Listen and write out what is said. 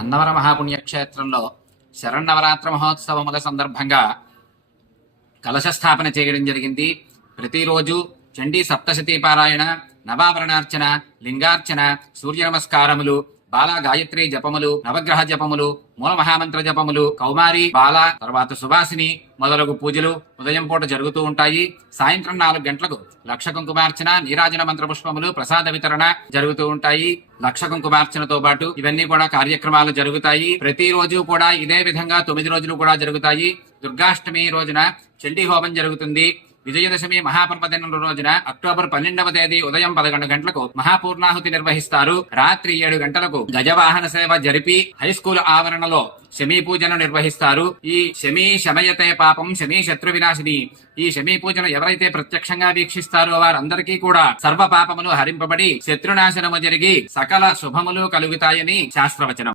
అన్నవర మహాపుణ్యక్షేత్రంలో శరన్నవరాత్రి మహోత్సవముల సందర్భంగా కలశస్థాపన చేయడం జరిగింది. ప్రతిరోజు చండీ సప్తశతీ పారాయణ, నవావరణార్చన, లింగార్చన, సూర్య నమస్కారములు, బాలా గాయత్రి జపములు, నవగ్రహ జపములు, మూల మహామంత్ర జపములు, కౌమారి, బాల, తర్వాత సుభాసిని మొదలగు పూజలు ఉదయం పూట జరుగుతూ ఉంటాయి. సాయంత్రం 4 గంటలకు లక్ష కుంకుమార్చన, నీరాజన మంత్ర పుష్పములు, ప్రసాద వితరణ జరుగుతూ ఉంటాయి. లక్ష కుంకుమార్చనతో పాటు ఇవన్నీ కూడా కార్యక్రమాలు జరుగుతాయి. ప్రతిరోజు కూడా ఇదే విధంగా 9 రోజులు కూడా జరుగుతాయి. దుర్గాష్టమి రోజున చండీ హోమం జరుగుతుంది. విజయదశమి మహాపర్వదినం రోజున అక్టోబర్ 12వ తేదీ ఉదయం 11 గంటలకు మహాపూర్ణాహుతి నిర్వహిస్తారు. రాత్రి 7 గంటలకు గజవాహన సేవ జరిపి హైస్కూల్ ఆవరణలో శమీ పూజను నిర్వహిస్తారు. ఈ శమీ శమయతే పాపం శమీ శత్రు వినాశిని, ఈ శమీ పూజను ఎవరైతే ప్రత్యక్షంగా వీక్షిస్తారో వారందరికీ కూడా సర్వ పాపములు హరింపబడి శత్రునాశనము జరిగి సకల శుభములు కలుగుతాయని శాస్త్రవచనం.